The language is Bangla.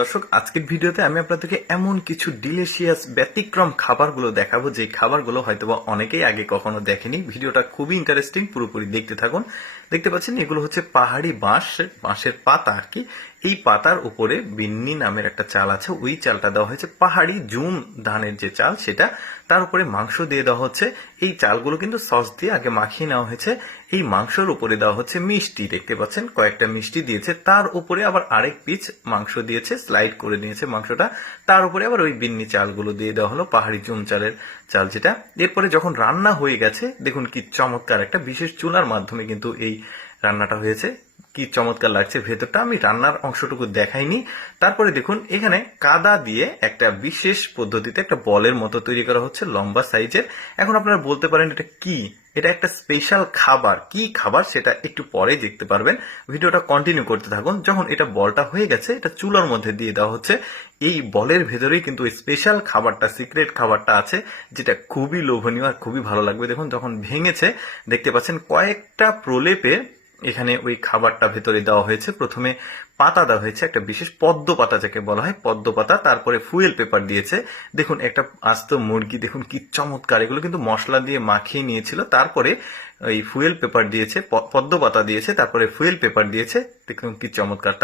দর্শক, আজকের ভিডিওতে আমি আপনাদেরকে এমন কিছু ডিলিশিয়াস ব্যতিক্রম খাবারগুলো দেখাবো যে খাবারগুলো হয়তোবা অনেকেই আগে কখনো দেখেনি। ভিডিওটা খুবই ইন্টারেস্টিং, পুরোপুরি দেখতে থাকুন। দেখতে পাচ্ছেন এগুলো হচ্ছে পাহাড়ি বাঁশের পাতা আর কি। এই পাতার উপরে বিন্নি নামের একটা চাল আছে, ওই চালটা দেওয়া হয়েছে পাহাড়ি জুম ধানের যে চাল সেটা, তার উপরে মাংস দিয়ে দেওয়া হচ্ছে। এই চালগুলো কিন্তু সস দিয়ে আগে মাখিয়ে নেওয়া হয়েছে। এই মাংসের উপরে দেওয়া হচ্ছে মিষ্টি, দেখতে পাচ্ছেন কয়েকটা মিষ্টি দিয়েছে, তার উপরে আবার আরেক পিস মাংস দিয়েছে, স্লাইড করে নিয়েছে মাংসটা, তার উপরে আবার ওই বিন্নি চালগুলো দিয়ে দেওয়া হলো, পাহাড়ি জুম চালের চাল যেটা। এরপরে যখন রান্না হয়ে গেছে, দেখুন কি চমৎকার একটা বিশেষ চুলার মাধ্যমে কিন্তু এই রান্নাটা হয়েছে। কি চমৎকার লাগছে ভেতরটা, আমি রান্নার অংশটুকু দেখাইনি। তারপরে দেখুন এখানে কাদা দিয়ে একটা বিশেষ পদ্ধতিতে একটা বলের মতো তৈরি করা হচ্ছে, লম্বা সাইজের। এখন আপনারা বলতে পারেন এটা কি? এটা একটা স্পেশাল খাবার। কি খাবার সেটা একটু পরে দেখতে পারবেন, ভিডিওটা কন্টিনিউ করতে থাকুন। যখন এটা বলটা হয়ে গেছে, এটা চুলার মধ্যে দিয়ে দেওয়া হচ্ছে। এই বলের ভেতরেই কিন্তু স্পেশাল খাবারটা, সিক্রেট খাবারটা আছে, যেটা খুবই লোভনীয় আর খুবই ভালো লাগবে। দেখুন যখন ভেঙেছে, দেখতে পাচ্ছেন কয়েকটা প্রলেপে এখানে ওই খাবারটা ভেতরে দেওয়া হয়েছে। প্রথমে পাতা দেওয়া হয়েছে, একটা বিশেষ পদ্ম পাতা যাকে বলা হয়, পদ্ম পাতা। তারপরে ফুয়েল পেপার দিয়েছে। দেখুন একটা আস্ত মুরগি, দেখুন কি চমৎকার। এগুলো কিন্তু মশলা দিয়ে মাখিয়ে নিয়েছিল, তারপরে ওই ফুয়েল পেপার দিয়েছে, পদ্ম পাতা দিয়েছে, তারপরে ফুয়েল পেপার দিয়েছে। দেখুন কি চমৎকার।